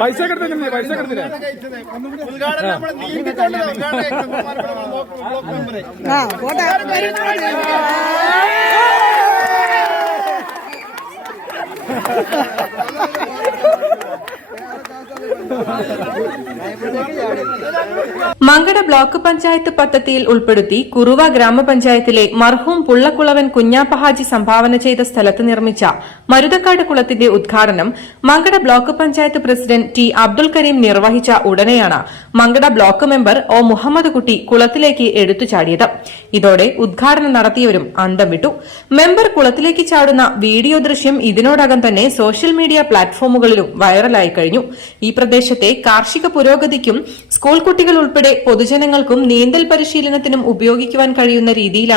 പൈസ കിടത്തില്ലേ പൈസ കിടത്തില്ലേ മങ്കട ബ്ലോക്ക് പഞ്ചായത്ത് പദ്ധതിയിൽ ഉൾപ്പെടുത്തി കുറുവ ഗ്രാമപഞ്ചായത്തിലെ മർഹൂം പുള്ളക്കുളവൻ കുഞ്ഞാപ്പ ഹാജി സംഭാവന ചെയ്ത സ്ഥലത്ത് നിർമ്മിച്ച മരുതക്കാട് കുളത്തിന്റെ ഉദ്ഘാടനം Mankada block panchayat president T Abdul Kareem നിർവഹിച്ച ഉടനെയാണ് Mankada block member O Muhammad Kutty കുളത്തിലേക്ക് എടുത്തുചാടിയത്. ഇതോടെ ഉദ്ഘാടനം നടത്തിയവരും അന്തം വിട്ടു. മെമ്പർ കുളത്തിലേക്ക് ചാടുന്ന വീഡിയോ ദൃശ്യം ഇതിനോടകം തന്നെ സോഷ്യൽ മീഡിയ പ്ലാറ്റ്ഫോമുകളിലും വൈറലായി കഴിഞ്ഞു. ഈ പ്രദേശത്തെ കാർഷിക പുരോഗതിക്കും സ്കൂൾ കുട്ടികൾ ഉൾപ്പെടെ പൊതുജനങ്ങൾക്കും നീന്തൽ പരിശീലനത്തിനും ഉപയോഗിക്കുവാൻ കഴിയുന്ന രീതിയിലാണ്